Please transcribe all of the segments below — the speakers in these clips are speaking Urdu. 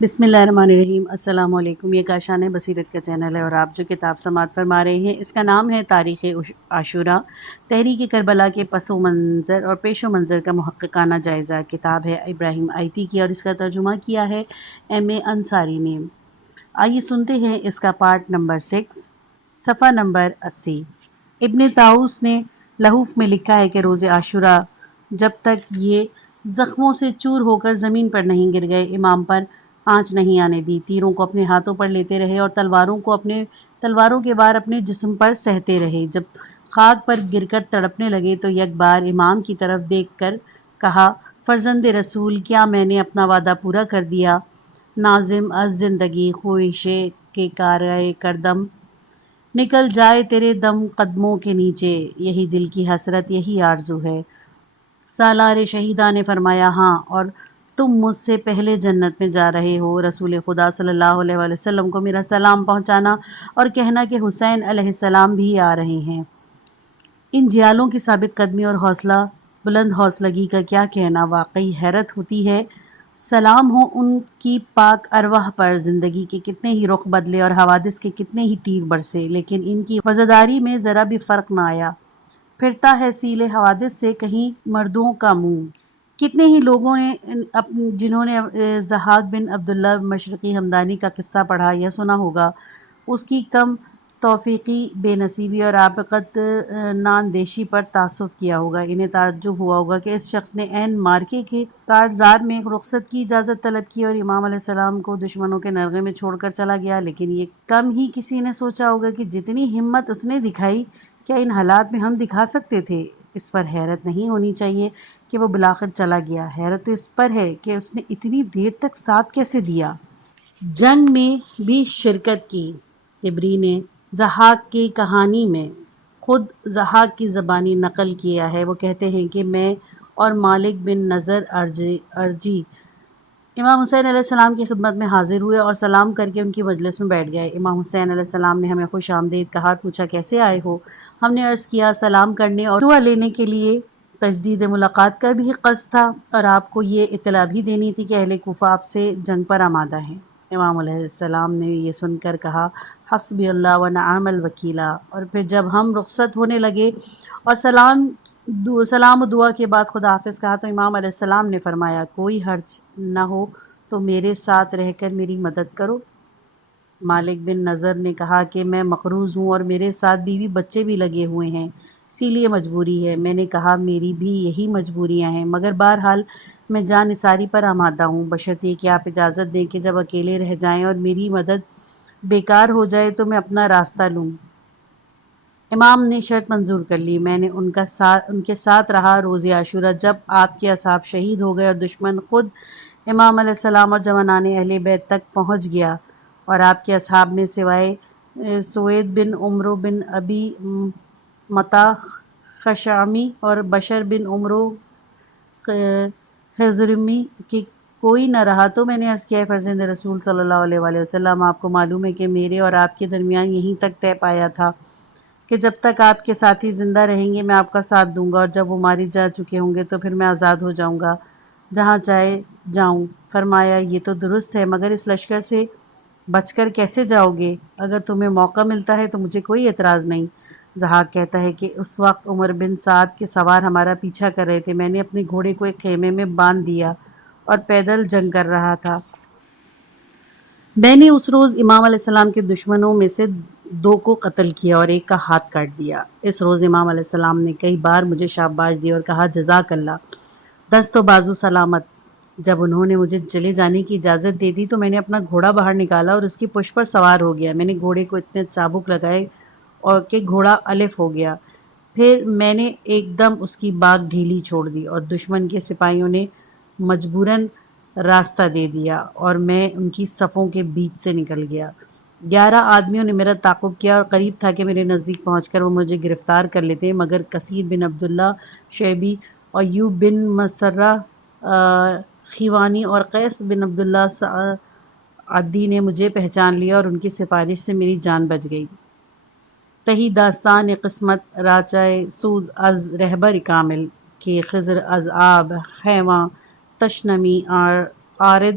بسم اللہ الرحمن الرحیم۔ السلام علیکم۔ یہ کاشان بصیرت کا چینل ہے اور آپ جو کتاب سماعت فرما رہے ہیں اس کا نام ہے تاریخ عاشورہ، تحریک کربلا کے پس و منظر اور پیش و منظر کا محققانہ جائزہ۔ کتاب ہے ابراہیم آیتی کی اور اس کا ترجمہ کیا ہے ایم انصاری نے۔ آئیے سنتے ہیں اس کا پارٹ نمبر 6، صفحہ نمبر 80۔ ابن طاؤس نے لہوف میں لکھا ہے کہ روز عاشورہ جب تک یہ زخموں سے چور ہو کر زمین پر نہیں گر گئے، امام پر آنچ نہیں آنے دی، تیروں کو اپنے ہاتھوں پر لیتے رہے اور تلواروں کے وار اپنے جسم پر سہتے رہے۔ جب خاک پر گر کر تڑپنے لگے تو یک بار امام کی طرف دیکھ کر کہا، فرزند رسول، کیا میں نے اپنا وعدہ پورا کر دیا؟ ناظم از زندگی خواہشے کے کارۂ کردم، نکل جائے تیرے دم قدموں کے نیچے، یہی دل کی حسرت، یہی آرزو ہے۔ سالار شہیدہ نے فرمایا، ہاں، اور تم مجھ سے پہلے جنت میں جا رہے ہو۔ رسول خدا صلی اللہ علیہ وآلہ وسلم کو میرا سلام پہنچانا اور کہنا کہ حسین علیہ السلام بھی آ رہے ہیں۔ ان جیالوں کی ثابت قدمی اور بلند حوصلگی کا کیا کہنا، واقعی حیرت ہوتی ہے۔ سلام ہو ان کی پاک ارواح پر، زندگی کے کتنے ہی رخ بدلے اور حوادث کے کتنے ہی تیر برسے، لیکن ان کی وزاداری میں ذرا بھی فرق نہ آیا۔ پھرتا ہے سیل حوادث سے کہیں مردوں کا منہ۔ کتنے ہی لوگوں نے جنہوں نے ضحاک بن عبداللہ مشرقی ہمدانی کا قصہ پڑھا یا سنا ہوگا، اس کی کم توفیقی، بے نصیبی اور آبقت ناندیشی پر تعصب کیا ہوگا۔ انہیں تعجب ہوا ہوگا کہ اس شخص نے عین مارکے کے کارزار میں رخصت کی اجازت طلب کی اور امام علیہ السلام کو دشمنوں کے نرغے میں چھوڑ کر چلا گیا، لیکن یہ کم ہی کسی نے سوچا ہوگا کہ جتنی ہمت اس نے دکھائی، کیا ان حالات میں ہم دکھا سکتے تھے؟ اس پر حیرت نہیں ہونی چاہیے کہ وہ بالآخر چلا گیا، حیرت تو اس پر ہے کہ اس نے اتنی دیر تک ساتھ کیسے دیا۔ جنگ میں بھی شرکت کی۔ طبری نے ضحاک کی کہانی میں خود ضحاک کی زبانی نقل کیا ہے۔ وہ کہتے ہیں کہ میں اور مالک بن نضر ارجی امام حسین علیہ السلام کی خدمت میں حاضر ہوئے اور سلام کر کے ان کی مجلس میں بیٹھ گئے۔ امام حسین علیہ السلام نے ہمیں خوش آمدید کہا اور پوچھا، کیسے آئے ہو؟ ہم نے عرض کیا، سلام کرنے اور دعا لینے کے لیے۔ تجدید ملاقات کا بھی قصد تھا اور آپ کو یہ اطلاع بھی دینی تھی کہ اہل کوفہ آپ سے جنگ پر آمادہ ہیں۔ امام علیہ السلام نے یہ سن کر کہا، حسبی اللہ و نعم الوکیل۔ اور پھر جب ہم رخصت ہونے لگے اور سلام و دعا کے بعد خدا حافظ کہا تو امام علیہ السلام نے فرمایا، کوئی حرج نہ ہو تو میرے ساتھ رہ کر میری مدد کرو۔ مالک بن نضر نے کہا کہ میں مقروض ہوں اور میرے ساتھ بیوی بچے بھی لگے ہوئے ہیں، اسی لیے مجبوری ہے۔ میں نے کہا، میری بھی یہی مجبوریاں ہیں، مگر بہرحال میں جان نثاری پر آمادہ ہوں، بشرطیہ کہ آپ اجازت دیں کہ جب اکیلے رہ جائیں اور میری مدد بیکار ہو جائے تو میں اپنا راستہ لوں۔ امام نے شرط منظور کر لی۔ میں نے ان کے ساتھ رہا۔ روز عاشورہ جب آپ کے اصحاب شہید ہو گئے اور دشمن خود امام علیہ السلام اور جوانان اہل بیت تک پہنچ گیا اور آپ کے اصحاب میں سوائے سوید بن عمرو بن ابی مطاع خشعمی اور بشر بن عمرو خضرمی کہ کوئی نہ رہا، تو میں نے عرض کیا، فرزند رسول صلی اللہ علیہ وآلہ وسلم، آپ کو معلوم ہے کہ میرے اور آپ کے درمیان یہیں تک طے پایا تھا کہ جب تک آپ کے ساتھی زندہ رہیں گے میں آپ کا ساتھ دوں گا، اور جب وہ مارے جا چکے ہوں گے تو پھر میں آزاد ہو جاؤں گا، جہاں چاہے جاؤں۔ فرمایا، یہ تو درست ہے، مگر اس لشکر سے بچ کر کیسے جاؤ گے؟ اگر تمہیں موقع ملتا ہے تو مجھے کوئی اعتراض نہیں۔ ضحاک کہتا ہے کہ اس وقت عمر بن سعد کے سوار ہمارا پیچھا کر رہے تھے، میں نے اپنے گھوڑے کو ایک خیمے میں باندھ دیا اور پیدل جنگ کر رہا تھا۔ میں نے اس روز امام علیہ السلام کے دشمنوں میں سے 2 کو قتل کیا اور ایک کا ہاتھ کاٹ دیا۔ اس روز امام علیہ السلام نے کئی بار مجھے شاباش دی اور کہا، جزاک اللہ، دست و بازو سلامت۔ جب انہوں نے مجھے چلے جانے کی اجازت دے دی تو میں نے اپنا گھوڑا باہر نکالا اور اس کی پشت پر سوار ہو گیا۔ میں نے گھوڑے کو اتنے چابک لگائے اور کہ گھوڑا الف ہو گیا، پھر میں نے ایک دم اس کی باگ ڈھیلی چھوڑ دی اور دشمن کے سپاہیوں نے مجبوراً راستہ دے دیا اور میں ان کی صفوں کے بیچ سے نکل گیا۔ 11 آدمیوں نے میرا تعاقب کیا اور قریب تھا کہ میرے نزدیک پہنچ کر وہ مجھے گرفتار کر لیتے، مگر کثیر بن عبداللہ شیبی اور ایوب بن مسرہ خیوانی اور قیس بن عبداللہ عدی نے مجھے پہچان لیا اور ان کی سفارش سے میری جان بچ گئی۔ تہی داستان قسمت راچائے سوز از رہبر کامل کہ خضر از آب حیواں تشنمی آرد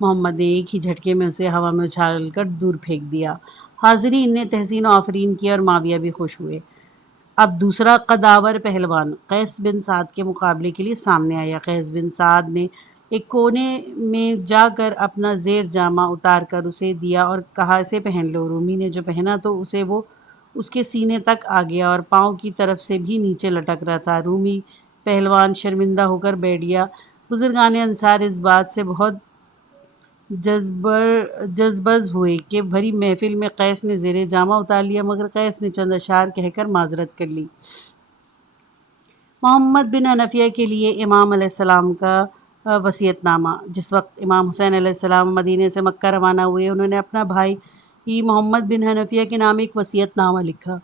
محمد نے ایک ہی جھٹکے میں اسے ہوا میں اچھال کر دور پھینک دیا۔ حاضرین نے تحسین و آفرین کیا اور معاویہ بھی خوش ہوئے۔ اب دوسرا قداور پہلوان قیس بن سعد کے مقابلے کے لیے سامنے آیا۔ قیس بن سعد نے ایک کونے میں جا کر اپنا زیر جامہ اتار کر اسے دیا اور کہا اسے پہن لو۔ رومی نے جو پہنا تو اسے وہ اس کے سینے تک آ گیا اور پاؤں کی طرف سے بھی نیچے لٹک رہا تھا۔ رومی پہلوان شرمندہ ہو کر بیٹھ گیا۔ بزرگان انصار اس بات سے بہت جذبز ہوئے کہ بھری محفل میں قیس نے زیر جامہ اتار لیا، مگر قیس نے چند اشعار کہہ کر معذرت کر لی۔ محمد بن حنفیہ کے لیے امام علیہ السلام کا وصیت نامہ۔ جس وقت امام حسین علیہ السلام مدینے سے مکہ روانہ ہوئے، انہوں نے اپنا بھائی محمد بن حنفیہ کے نام ایک وصیت نامہ لکھا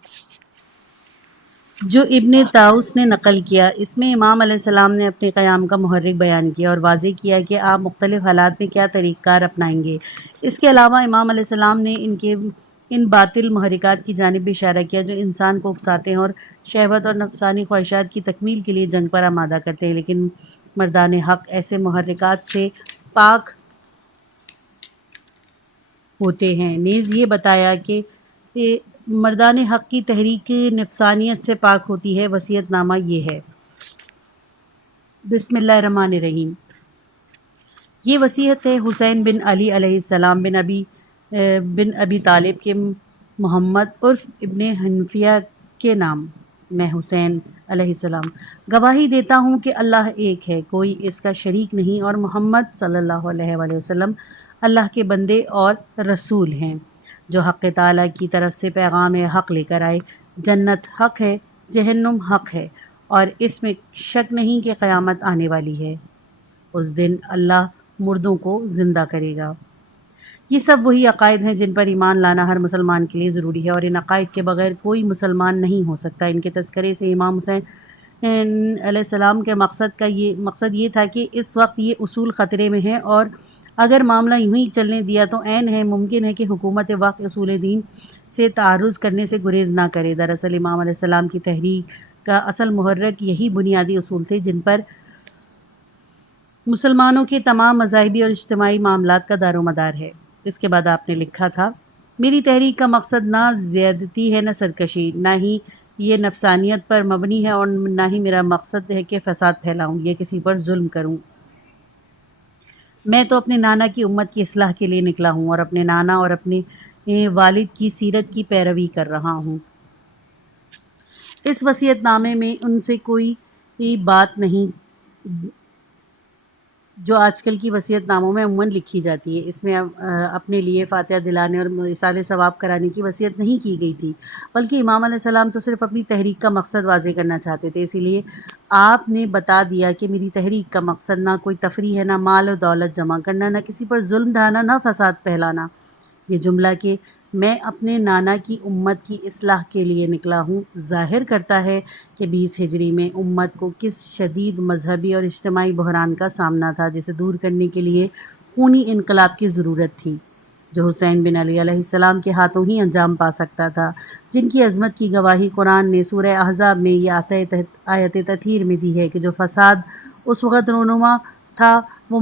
جو ابن طاؤس نے نقل کیا۔ اس میں امام علیہ السلام نے اپنے قیام کا محرک بیان کیا اور واضح کیا کہ آپ مختلف حالات میں کیا طریقہ کار اپنائیں گے۔ اس کے علاوہ امام علیہ السلام نے ان باطل محرکات کی جانب بھی اشارہ کیا جو انسان کو اکساتے ہیں اور شہوت اور نفسانی خواہشات کی تکمیل کے لیے جنگ پر آمادہ کرتے ہیں، لیکن مردان حق ایسے محرکات سے پاک ہوتے ہیں۔ نیز یہ بتایا کہ مردان حق کی تحریک نفسانیت سے پاک ہوتی ہے۔ وصیت نامہ یہ ہے۔ بسم اللہ الرحمن الرحیم۔ یہ وصیت ہے حسین بن علی علیہ السلام بن ابی طالب کے محمد عرف ابن حنفیہ کے نام۔ میں حسین علیہ السلام گواہی دیتا ہوں کہ اللہ ایک ہے، کوئی اس کا شریک نہیں، اور محمد صلی اللہ علیہ وآلہ وسلم اللہ کے بندے اور رسول ہیں، جو حق تعالیٰ کی طرف سے پیغام حق لے کر آئے۔ جنت حق ہے، جہنم حق ہے، اور اس میں شک نہیں کہ قیامت آنے والی ہے۔ اس دن اللہ مردوں کو زندہ کرے گا۔ یہ سب وہی عقائد ہیں جن پر ایمان لانا ہر مسلمان کے لیے ضروری ہے، اور ان عقائد کے بغیر کوئی مسلمان نہیں ہو سکتا۔ ان کے تذکرے سے امام حسین علیہ السلام کے مقصد یہ تھا کہ اس وقت یہ اصول خطرے میں ہیں، اور اگر معاملہ یوں ہی چلنے دیا تو عین ہے ممکن ہے کہ حکومت وقت اصول دین سے تعرض کرنے سے گریز نہ کرے۔ دراصل امام علیہ السلام کی تحریک کا اصل محرک یہی بنیادی اصول تھے جن پر مسلمانوں کے تمام مذاہبی اور اجتماعی معاملات کا دار و مدار ہے۔ اس کے بعد آپ نے لکھا تھا، میری تحریک کا مقصد نہ زیادتی ہے، نہ سرکشی، نہ ہی یہ نفسانیت پر مبنی ہے، اور نہ ہی میرا مقصد ہے کہ فساد پھیلاؤں یا کسی پر ظلم کروں۔ میں تو اپنے نانا کی امت کی اصلاح کے لیے نکلا ہوں، اور اپنے نانا اور اپنے والد کی سیرت کی پیروی کر رہا ہوں۔ اس وصیت نامے میں ان سے کوئی بات نہیں جو آج کل کی وصیت ناموں میں عموماً لکھی جاتی ہے۔ اس میں اپنے لیے فاتحہ دلانے اور ایصال ثواب کرانے کی وصیت نہیں کی گئی تھی، بلکہ امام علیہ السلام تو صرف اپنی تحریک کا مقصد واضح کرنا چاہتے تھے۔ اسی لیے آپ نے بتا دیا کہ میری تحریک کا مقصد نہ کوئی تفریح ہے، نہ مال و دولت جمع کرنا، نہ کسی پر ظلم ڈھانا، نہ فساد پھیلانا۔ یہ جملہ کہ میں اپنے نانا کی امت کی اصلاح کے لیے نکلا ہوں ظاہر کرتا ہے کہ 20 ہجری میں امت کو کس شدید مذہبی اور اجتماعی بحران کا سامنا تھا، جسے دور کرنے کے لیے خونی انقلاب کی ضرورت تھی، جو حسین بن علی علیہ السلام کے ہاتھوں ہی انجام پا سکتا تھا، جن کی عظمت کی گواہی قرآن نے سورہ احزاب میں یہ آیت تطہیر میں دی ہے کہ جو فساد اس وقت رونما تھا وہ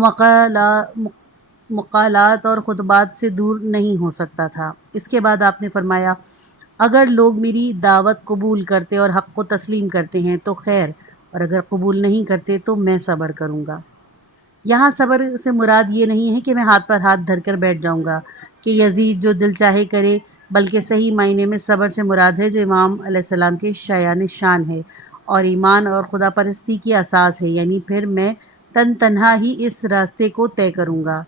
مقالات اور خطبات سے دور نہیں ہو سکتا تھا۔ اس کے بعد آپ نے فرمایا، اگر لوگ میری دعوت قبول کرتے اور حق کو تسلیم کرتے ہیں تو خیر، اور اگر قبول نہیں کرتے تو میں صبر کروں گا۔ یہاں صبر سے مراد یہ نہیں ہے کہ میں ہاتھ پر ہاتھ دھر کر بیٹھ جاؤں گا کہ یزید جو دل چاہے کرے، بلکہ صحیح معنی میں صبر سے مراد ہے جو امام علیہ السلام کے شایان شان ہے اور ایمان اور خدا پرستی کی اساس ہے، یعنی پھر میں تنہا ہی اس راستے کو طے کروں گا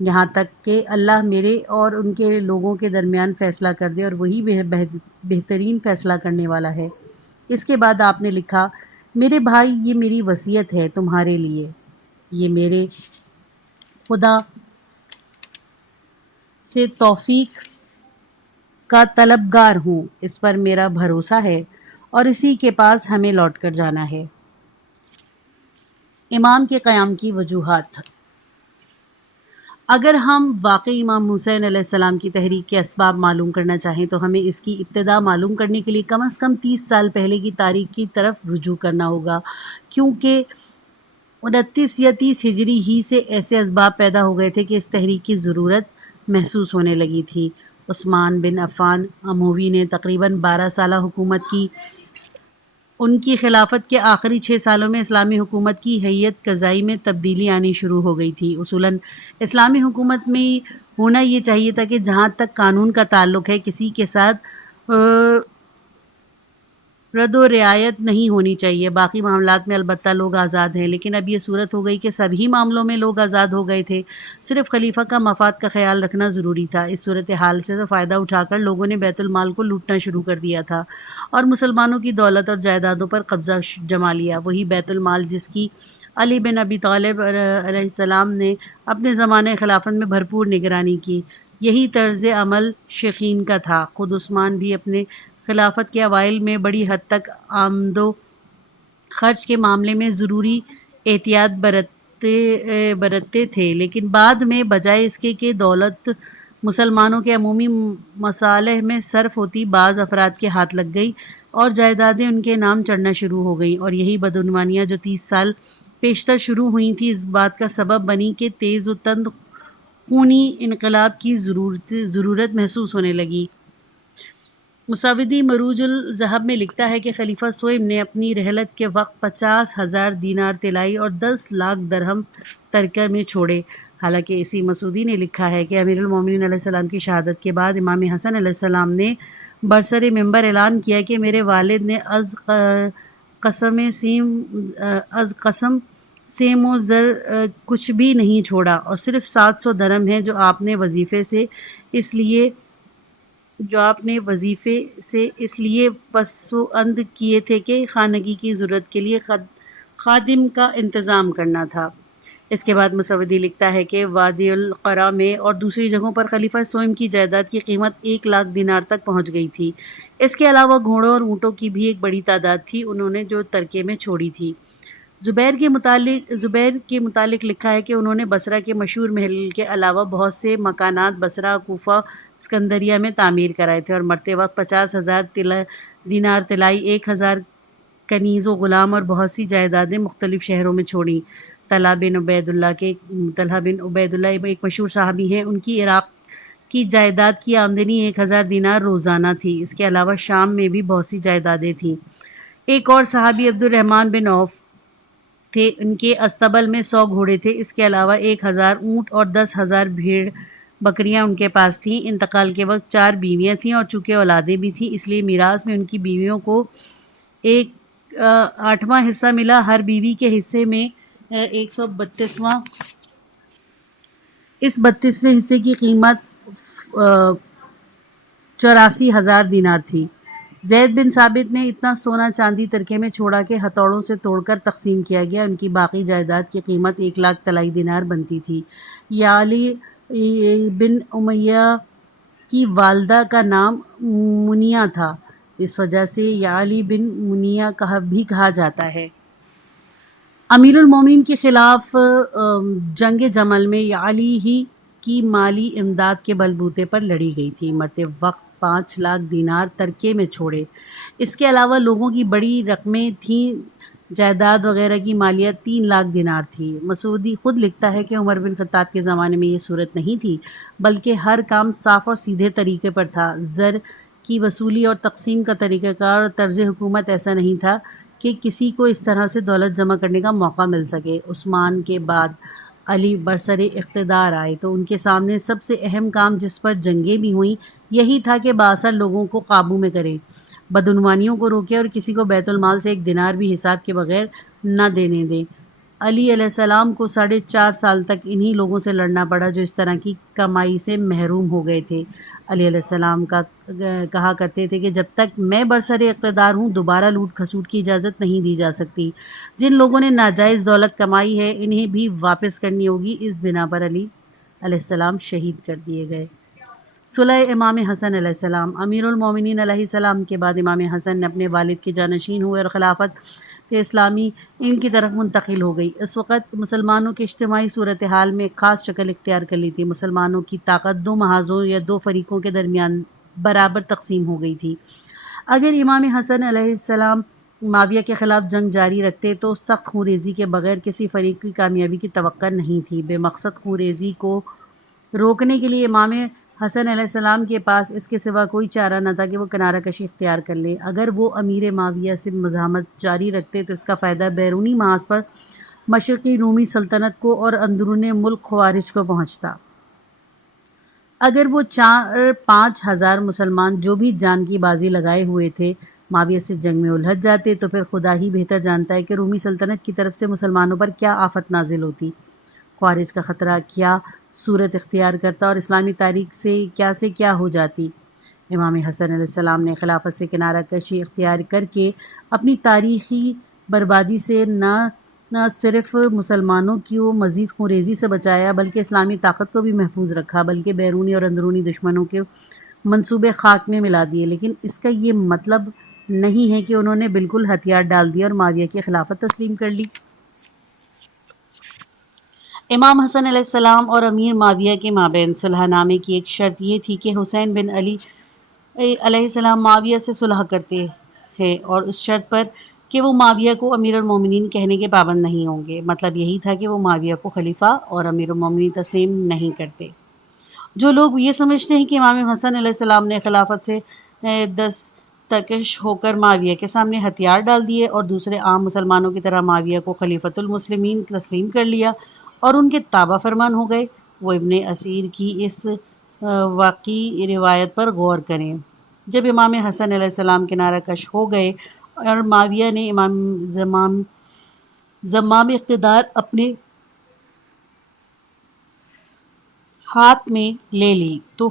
یہاں تک کہ اللہ میرے اور ان کے لوگوں کے درمیان فیصلہ کر دے، اور وہی بہترین فیصلہ کرنے والا ہے۔ اس کے بعد آپ نے لکھا، میرے بھائی، یہ میری وصیت ہے تمہارے لیے، یہ میرے خدا سے توفیق کا طلبگار ہوں، اس پر میرا بھروسہ ہے اور اسی کے پاس ہمیں لوٹ کر جانا ہے۔ امام کے قیام کی وجوہات۔ اگر ہم واقعی امام حسین علیہ السلام کی تحریک کے اسباب معلوم کرنا چاہیں تو ہمیں اس کی ابتدا معلوم کرنے کے لیے کم از کم 30 سال پہلے کی تاریخ کی طرف رجوع کرنا ہوگا، کیونکہ 29 یا 30 ہجری ہی سے ایسے اسباب پیدا ہو گئے تھے کہ اس تحریک کی ضرورت محسوس ہونے لگی تھی۔ عثمان بن عفان اموی نے تقریباً 12 سالہ حکومت کی۔ ان کی خلافت کے آخری 6 سالوں میں اسلامی حکومت کی ہیئت قضائی میں تبدیلی آنی شروع ہو گئی تھی۔ اصولاً اسلامی حکومت میں ہونا یہ چاہیے تھا کہ جہاں تک قانون کا تعلق ہے کسی کے ساتھ رد و رعایت نہیں ہونی چاہیے، باقی معاملات میں البتہ لوگ آزاد ہیں، لیکن اب یہ صورت ہو گئی کہ سبھی معاملوں میں لوگ آزاد ہو گئے تھے، صرف خلیفہ کا مفاد کا خیال رکھنا ضروری تھا۔ اس صورتحال سے فائدہ اٹھا کر لوگوں نے بیت المال کو لوٹنا شروع کر دیا تھا اور مسلمانوں کی دولت اور جائیدادوں پر قبضہ جما لیا، وہی بیت المال جس کی علی بن ابی طالب علیہ السلام نے اپنے زمانۂ خلافت میں بھرپور نگرانی کی۔ یہی طرز عمل شیخین کا تھا۔ خود عثمان بھی اپنے خلافت کے اوائل میں بڑی حد تک آمد و خرچ کے معاملے میں ضروری احتیاط برتتے تھے، لیکن بعد میں بجائے اس کے کہ دولت مسلمانوں کے عمومی مصالح میں صرف ہوتی، بعض افراد کے ہاتھ لگ گئی اور جائیدادیں ان کے نام چڑھنا شروع ہو گئیں، اور یہی بدعنوانیاں جو 30 سال پیشتر شروع ہوئی تھیں اس بات کا سبب بنی کہ تیز و تند خونی انقلاب کی ضرورت محسوس ہونے لگی۔ مصودی مروج الذہب میں لکھتا ہے کہ خلیفہ سوئم نے اپنی رحلت کے وقت 50,000 دینار طلائی اور 10 لاکھ درہم ترکہ میں چھوڑے۔ حالانکہ اسی مسعودی نے لکھا ہے کہ امیر المومنین علیہ السلام کی شہادت کے بعد امام حسن علیہ السلام نے برسر ممبر اعلان کیا کہ میرے والد نے از قسم سیم و زر کچھ بھی نہیں چھوڑا، اور صرف 700 درہم ہیں جو آپ نے وظیفے سے اس لیے پسند کیے تھے کہ خانگی کی ضرورت کے لیے خادم کا انتظام کرنا تھا۔ اس کے بعد مصودی لکھتا ہے کہ وادی القرا میں اور دوسری جگہوں پر خلیفہ سوئم کی جائیداد کی قیمت 1 لاکھ دینار تک پہنچ گئی تھی۔ اس کے علاوہ گھوڑوں اور اونٹوں کی بھی ایک بڑی تعداد تھی انہوں نے جو ترکے میں چھوڑی تھی۔ زبیر کے متعلق لکھا ہے کہ انہوں نے بصرہ کے مشہور محل کے علاوہ بہت سے مکانات بصرہ، کوفہ، اسکندریہ میں تعمیر کرائے تھے، اور مرتے وقت 50,000 دینار طلائی، 1,000 کنیز و غلام اور بہت سی جائیدادیں مختلف شہروں میں چھوڑیں۔ طلحہ بن عبید اللہ ایک مشہور صحابی ہیں، ان کی عراق کی جائیداد کی آمدنی 1,000 دینار روزانہ تھی۔ اس کے علاوہ شام میں بھی بہت سی جائیدادیں تھیں۔ ایک اور صحابی عبد الرحمن بن عوف تھے، ان کے استبل میں 100 گھوڑے تھے، اس کے علاوہ 1,000 اونٹ اور 10,000 بھیڑ بکریاں ان کے پاس تھیں۔ انتقال کے وقت 4 بیویاں تھیں، اور چونکہ اولادیں بھی تھیں اس لیے میراث میں ان کی بیویوں کو 1/8واں حصہ ملا، ہر بیوی کے حصے میں 132واں۔ اس 32ویں حصے کی قیمت 84,000 دینار تھی۔ زید بن ثابت نے اتنا سونا چاندی ترکے میں چھوڑا کہ ہتھوڑوں سے توڑ کر تقسیم کیا گیا، ان کی باقی جائیداد کی قیمت 1 لاکھ طلائی دینار بنتی تھی۔ یعلی بن امیہ کی والدہ کا نام منیہ تھا، اس وجہ سے یعلی بن منیہ بھی کہا جاتا ہے۔ امیر المومنین کے خلاف جنگ جمل میں یعلی ہی کی مالی امداد کے بلبوتے پر لڑی گئی تھی۔ مرتے وقت 5 لاکھ دینار ترکے میں چھوڑے۔ اس کے علاوہ لوگوں کی بڑی رقمیں تھیں، جائیداد وغیرہ کی مالیت 3 لاکھ دینار تھی۔ مسعودی خود لکھتا ہے کہ عمر بن خطاب کے زمانے میں یہ صورت نہیں تھی، بلکہ ہر کام صاف اور سیدھے طریقے پر تھا۔ زر کی وصولی اور تقسیم کا طریقہ کار اور طرز حکومت ایسا نہیں تھا کہ کسی کو اس طرح سے دولت جمع کرنے کا موقع مل سکے۔ عثمان کے بعد علی برسر اقتدار آئے تو ان کے سامنے سب سے اہم کام، جس پر جنگیں بھی ہوئیں، یہی تھا کہ بااثر لوگوں کو قابو میں کرے، بدعنوانیوں کو روکے اور کسی کو بیت المال سے 1 دینار بھی حساب کے بغیر نہ دینے دے۔ علی علیہ السلام کو 4.5 سال تک انہی لوگوں سے لڑنا پڑا جو اس طرح کی کمائی سے محروم ہو گئے تھے۔ علی علیہ السلام کہا کرتے تھے کہ جب تک میں برسر اقتدار ہوں دوبارہ لوٹ کھسوٹ کی اجازت نہیں دی جا سکتی۔ جن لوگوں نے ناجائز دولت کمائی ہے انہیں بھی واپس کرنی ہوگی۔ اس بنا پر علی علیہ السلام شہید کر دیے گئے۔ صلح امام حسن علیہ السلام۔ امیر المومنین علیہ السلام کے بعد امام حسن نے اپنے والد کے جانشین ہوئے اور خلافت اسلامی ان کی طرف منتقل ہو گئی۔ اس وقت مسلمانوں کی اجتماعی صورتحال میں ایک خاص شکل اختیار کر لی تھی۔ مسلمانوں کی طاقت 2 محاذوں یا 2 فریقوں کے درمیان برابر تقسیم ہو گئی تھی۔ اگر امام حسن علیہ السلام معاویہ کے خلاف جنگ جاری رکھتے تو سخت خونریزی کے بغیر کسی فریق کی کامیابی کی توقع نہیں تھی۔ بے مقصد خونریزی کو روکنے کے لیے امام حسن علیہ السلام کے پاس اس کے سوا کوئی چارہ نہ تھا کہ وہ کنارہ کشی اختیار کر لیں۔ اگر وہ امیر معاویہ سے مزاحمت جاری رکھتے تو اس کا فائدہ بیرونی محاذ پر مشرقی رومی سلطنت کو اور اندرون ملک خوارج کو پہنچتا۔ اگر وہ 4-5 ہزار مسلمان جو بھی جان کی بازی لگائے ہوئے تھے معاویہ سے جنگ میں الجھ جاتے تو پھر خدا ہی بہتر جانتا ہے کہ رومی سلطنت کی طرف سے مسلمانوں پر کیا آفت نازل ہوتی، خوارج کا خطرہ کیا صورت اختیار کرتا اور اسلامی تاریخ سے کیا ہو جاتی۔ امام حسن علیہ السلام نے خلافت سے کنارہ کشی اختیار کر کے اپنی تاریخی بربادی سے نہ صرف مسلمانوں کو مزید خونریزی سے بچایا بلکہ اسلامی طاقت کو بھی محفوظ رکھا، بلکہ بیرونی اور اندرونی دشمنوں کے منصوبے خاک میں ملا دیے۔ لیکن اس کا یہ مطلب نہیں ہے کہ انہوں نے بالکل ہتھیار ڈال دیے اور معاویہ کی خلافت تسلیم کر لی۔ امام حسن علیہ السلام اور امیر معاویہ کے مابین صلح نامے کی ایک شرط یہ تھی کہ حسین بن علی علیہ السلام معاویہ سے صلح کرتے ہیں اور اس شرط پر کہ وہ معاویہ کو امیر المومنین کہنے کے پابند نہیں ہوں گے۔ مطلب یہی تھا کہ وہ معاویہ کو خلیفہ اور امیر المومنین تسلیم نہیں کرتے۔ جو لوگ یہ سمجھتے ہیں کہ امام حسن علیہ السلام نے خلافت سے دستکش ہو کر معاویہ کے سامنے ہتھیار ڈال دیے اور دوسرے عام مسلمانوں کی طرح معاویہ کو خلیفۃ المسلمین تسلیم کر لیا اور ان کے تابع فرمان ہو گئے، وہ ابن اسیر کی اس واقعی روایت پر غور کریں۔ جب امام حسن علیہ السلام کنارہ کش ہو گئے اور معاویہ نے زمام اقتدار اپنے ہاتھ میں لے لی تو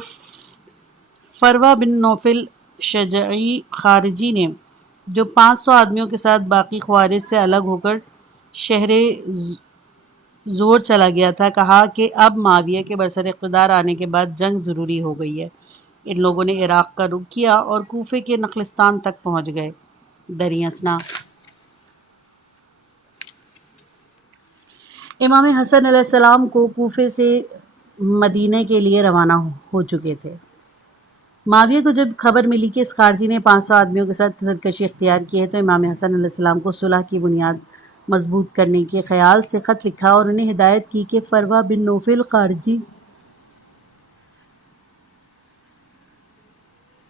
فروہ بن نوفل شجعی خارجی نے، جو 500 آدمیوں کے ساتھ باقی خوارج سے الگ ہو کر شہر زور چلا گیا تھا، کہا کہ اب معاویہ کے برسر اقتدار آنے کے بعد جنگ ضروری ہو گئی ہے۔ ان لوگوں نے عراق کا رخ کیا اور کوفے کے نخلستان تک پہنچ گئے۔ دریں اثنا امام حسن علیہ السلام کو کوفے سے مدینہ کے لیے روانہ ہو چکے تھے۔ معاویہ کو جب خبر ملی کہ اس خارجی نے 500 آدمیوں کے ساتھ سرکشی اختیار کی ہے تو امام حسن علیہ السلام کو صلح کی بنیاد مضبوط کرنے کے خیال سے خط لکھا اور انہیں ہدایت کی کہ فروہ بن نوفل خارجی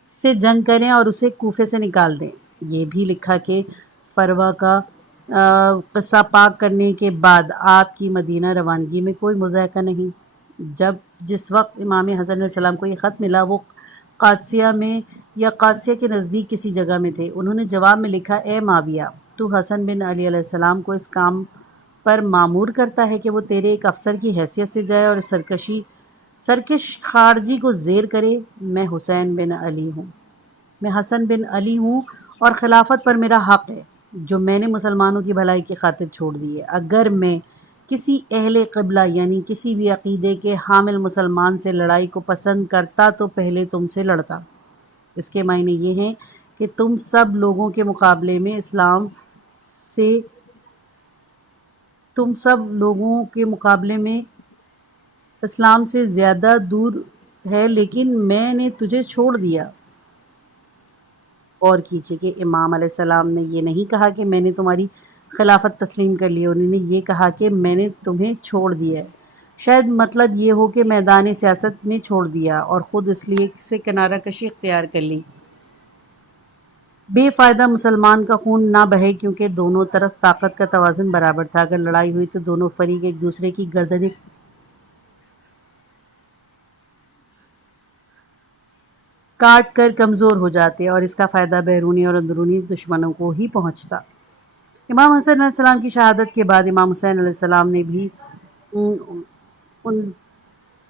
سے جنگ کریں اور اسے کوفے سے نکال دیں۔ یہ بھی لکھا کہ فروہ کا قصہ پاک کرنے کے بعد آپ کی مدینہ روانگی میں کوئی مضائقہ نہیں۔ جس وقت امام حسن علیہ السلام کو یہ خط ملا وہ قادسیہ میں یا قادسیہ کے نزدیک کسی جگہ میں تھے۔ انہوں نے جواب میں لکھا، اے معاویہ، تو حسن بن علی علیہ السلام کو اس کام پر مامور کرتا ہے کہ وہ تیرے ایک افسر کی حیثیت سے جائے اور سرکش خارجی کو زیر کرے۔ میں حسن بن علی ہوں اور خلافت پر میرا حق ہے جو میں نے مسلمانوں کی بھلائی کی خاطر چھوڑ دی ہے۔ اگر میں کسی اہل قبلہ یعنی کسی بھی عقیدے کے حامل مسلمان سے لڑائی کو پسند کرتا تو پہلے تم سے لڑتا۔ اس کے معنی یہ ہیں کہ تم سب لوگوں کے مقابلے میں اسلام سے زیادہ دور ہے، لیکن میں نے تجھے چھوڑ دیا۔ اور کیجئے کہ امام علیہ السلام نے یہ نہیں کہا کہ میں نے تمہاری خلافت تسلیم کر لی، انہوں نے یہ کہا کہ میں نے تمہیں چھوڑ دیا ہے۔ شاید مطلب یہ ہو کہ میدان سیاست میں چھوڑ دیا اور خود اس لیے سے کنارہ کشی اختیار کر لی۔ بے فائدہ مسلمان کا خون نہ بہے کیونکہ دونوں طرف طاقت کا توازن برابر تھا۔ اگر لڑائی ہوئی تو دونوں فریق ایک دوسرے کی گردنیں کاٹ کر کمزور ہو جاتے اور اس کا فائدہ بیرونی اور اندرونی دشمنوں کو ہی پہنچتا۔ امام حسن علیہ السلام کی شہادت کے بعد امام حسین علیہ السلام نے بھی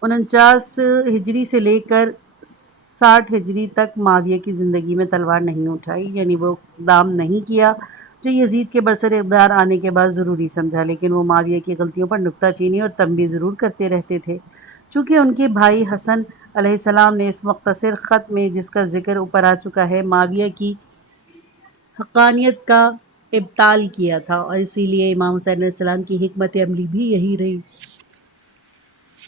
49 ہجری سے لے کر 60 ہجری تک معاویہ کی زندگی میں تلوار نہیں اٹھائی، یعنی وہ اقدام نہیں کیا جو یزید کے برسر اقتدار آنے کے بعد ضروری سمجھا، لیکن وہ معاویہ کی غلطیوں پر نکتہ چینی اور تنبیہ ضرور کرتے رہتے تھے۔ چونکہ ان کے بھائی حسن علیہ السلام نے اس مختصر خط میں جس کا ذکر اوپر آ چکا ہے معاویہ کی حقانیت کا ابطال کیا تھا اور اسی لیے امام حسین علیہ السلام کی حکمت عملی بھی یہی رہی۔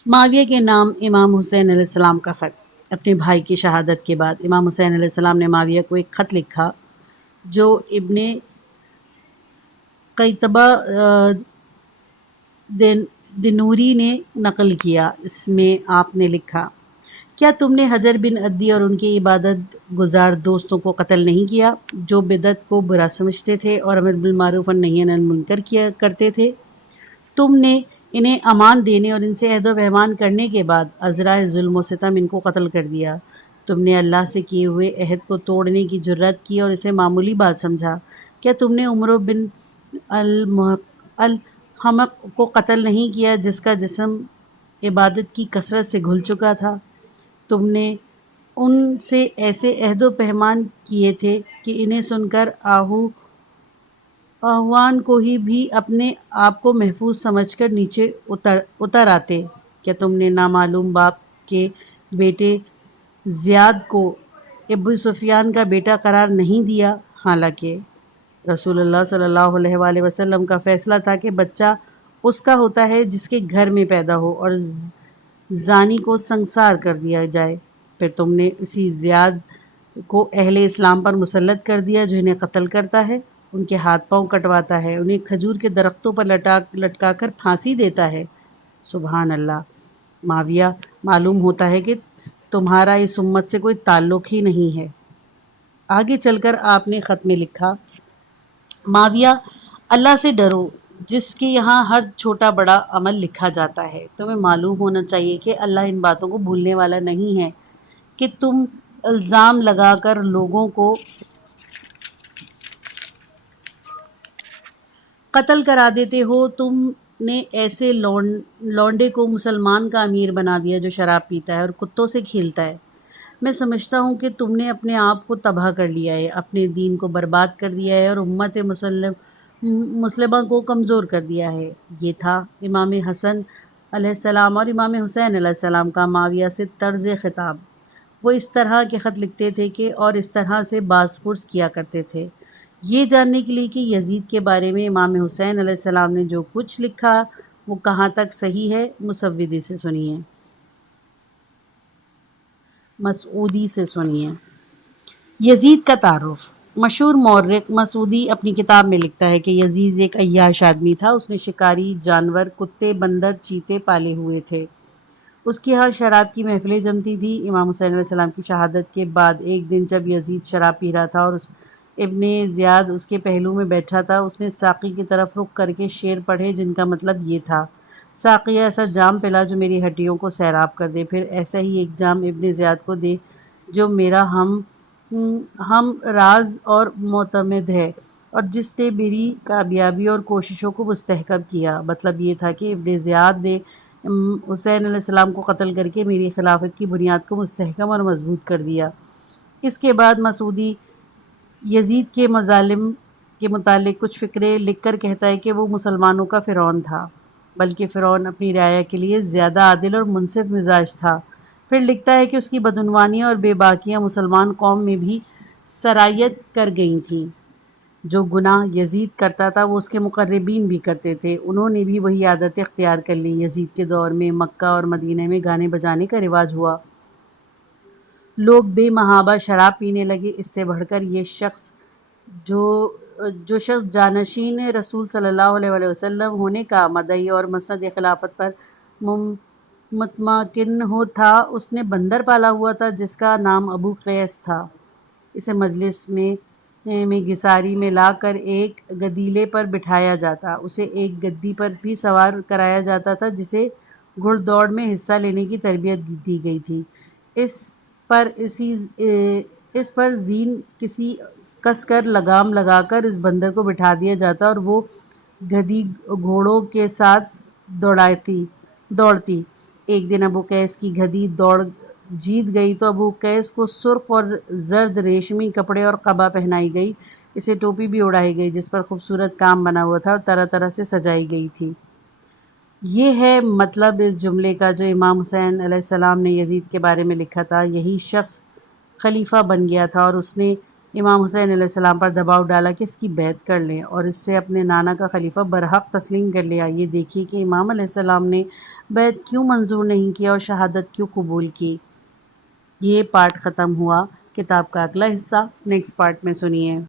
معاویہ کے نام امام حسین علیہ السلام کا خط۔ اپنے بھائی کی شہادت کے بعد امام حسین علیہ السلام نے معاویہ کو ایک خط لکھا جو ابن قیطبہ دنوری نے نقل کیا۔ اس میں آپ نے لکھا، کیا تم نے حجر بن عدی اور ان کے عبادت گزار دوستوں کو قتل نہیں کیا جو بدعت کو برا سمجھتے تھے اور امر بالمعروف اور نہی عن المنکر کیا کرتے تھے؟ تم نے انہیں امان دینے اور ان سے عہد و پیمان کرنے کے بعد ازرائے ظلم و ستم ان کو قتل کر دیا۔ تم نے اللہ سے کیے ہوئے عہد کو توڑنے کی جرات کی اور اسے معمولی بات سمجھا۔ کیا تم نے عمرو بن الحمق کو قتل نہیں کیا جس کا جسم عبادت کی کثرت سے گھل چکا تھا؟ تم نے ان سے ایسے عہد و پیمان کیے تھے کہ انہیں سن کر آہوان کو ہی بھی اپنے آپ کو محفوظ سمجھ کر نیچے اتر آتے۔ کیا تم نے نامعلوم باپ کے بیٹے زیاد کو ابو سفیان کا بیٹا قرار نہیں دیا، حالانکہ رسول اللہ صلی اللہ علیہ وآلہ وسلم کا فیصلہ تھا کہ بچہ اس کا ہوتا ہے جس کے گھر میں پیدا ہو اور زانی کو سنسار کر دیا جائے؟ پھر تم نے اسی زیاد کو اہل اسلام پر مسلط کر دیا جو انہیں قتل کرتا ہے، ان کے ہاتھ پاؤں کٹواتا ہے، انہیں کھجور کے درختوں پر لٹکا کر پھانسی دیتا ہے۔ سبحان اللہ۔ معاویہ، معلوم ہوتا ہے کہ تمہارا اس امت سے کوئی تعلق ہی نہیں ہے۔ آگے چل کر آپ نے خط میں لکھا، معاویہ، اللہ سے ڈرو جس کے یہاں ہر چھوٹا بڑا عمل لکھا جاتا ہے۔ تمہیں معلوم ہونا چاہیے کہ اللہ ان باتوں کو بھولنے والا نہیں ہے کہ تم الزام لگا کر لوگوں کو قتل کرا دیتے ہو۔ تم نے ایسے لونڈے کو مسلمان کا امیر بنا دیا جو شراب پیتا ہے اور کتوں سے کھیلتا ہے۔ میں سمجھتا ہوں کہ تم نے اپنے آپ کو تباہ کر لیا ہے، اپنے دین کو برباد کر دیا ہے اور امت مسلمہ کو کمزور کر دیا ہے۔ یہ تھا امام حسن علیہ السلام اور امام حسین علیہ السلام کا معاویہ سے طرز خطاب۔ وہ اس طرح کے خط لکھتے تھے کہ اور اس طرح سے باز پرس کیا کرتے تھے۔ یہ جاننے کے لیے کہ یزید کے بارے میں امام حسین علیہ السلام نے جو کچھ لکھا وہ کہاں تک صحیح ہے، مسعودی سے سنیے۔ یزید کا تعارف۔ مشہور مورخ مسعودی اپنی کتاب میں لکھتا ہے کہ یزید ایک عیاش آدمی تھا۔ اس نے شکاری جانور، کتے، بندر، چیتے پالے ہوئے تھے۔ اس کی ہر شراب کی محفلیں جمتی تھی۔ امام حسین علیہ السلام کی شہادت کے بعد ایک دن جب یزید شراب پی رہا تھا اور ابن زیاد اس کے پہلو میں بیٹھا تھا، اس نے ساقی کی طرف رخ کر کے شعر پڑھے جن کا مطلب یہ تھا، ساقیہ ایسا جام پلا جو میری ہڈیوں کو سیراب کر دے، پھر ایسا ہی ایک جام ابن زیاد کو دے جو میرا ہم راز اور معتمد ہے اور جس نے میری کامیابی اور کوششوں کو مستحکم کیا۔ مطلب یہ تھا کہ ابن زیاد نے حسین علیہ السلام کو قتل کر کے میری خلافت کی بنیاد کو مستحکم اور مضبوط کر دیا۔ اس کے بعد مسعودی یزید کے مظالم کے متعلق کچھ فقرے لکھ کر کہتا ہے کہ وہ مسلمانوں کا فرعون تھا، بلکہ فرعون اپنی رعایا کے لیے زیادہ عادل اور منصف مزاج تھا۔ پھر لکھتا ہے کہ اس کی بدعنوانیاں اور بے باکیاں مسلمان قوم میں بھی سرایت کر گئی تھیں۔ جو گناہ یزید کرتا تھا وہ اس کے مقربین بھی کرتے تھے، انہوں نے بھی وہی عادتیں اختیار کر لیں۔ یزید کے دور میں مکہ اور مدینہ میں گانے بجانے کا رواج ہوا، لوگ بے محابہ شراب پینے لگے۔ اس سے بڑھ کر یہ شخص جو شخص جانشین رسول صلی اللہ علیہ وآلہ وسلم ہونے کا مدعی اور مسند خلافت پر متمکن تھا، اس نے بندر پالا ہوا تھا جس کا نام ابو قیس تھا۔ اسے مجلس میں گساری میں لا کر ایک گدیلے پر بٹھایا جاتا، اسے ایک گدی پر بھی سوار کرایا جاتا تھا جسے گھڑ دوڑ میں حصہ لینے کی تربیت دی گئی تھی۔ اس پر زین کس کر لگام لگا کر اس بندر کو بٹھا دیا جاتا اور وہ گدی گھوڑوں کے ساتھ دوڑتی۔ ایک دن ابو قیس کی گدی دوڑ جیت گئی تو ابو قیس کو سرخ اور زرد ریشمی کپڑے اور قبا پہنائی گئی، اسے ٹوپی بھی اڑائی گئی جس پر خوبصورت کام بنا ہوا تھا اور طرح طرح سے سجائی گئی تھی۔ یہ ہے مطلب اس جملے کا جو امام حسین علیہ السلام نے یزید کے بارے میں لکھا تھا۔ یہی شخص خلیفہ بن گیا تھا اور اس نے امام حسین علیہ السلام پر دباؤ ڈالا کہ اس کی بیعت کر لیں اور اس سے اپنے نانا کا خلیفہ برحق تسلیم کر لیں۔ آئیے دیکھیے کہ امام علیہ السلام نے بیعت کیوں منظور نہیں کیا اور شہادت کیوں قبول کی۔ یہ پارٹ ختم ہوا۔ کتاب کا اگلا حصہ نیکسٹ پارٹ میں سنیے۔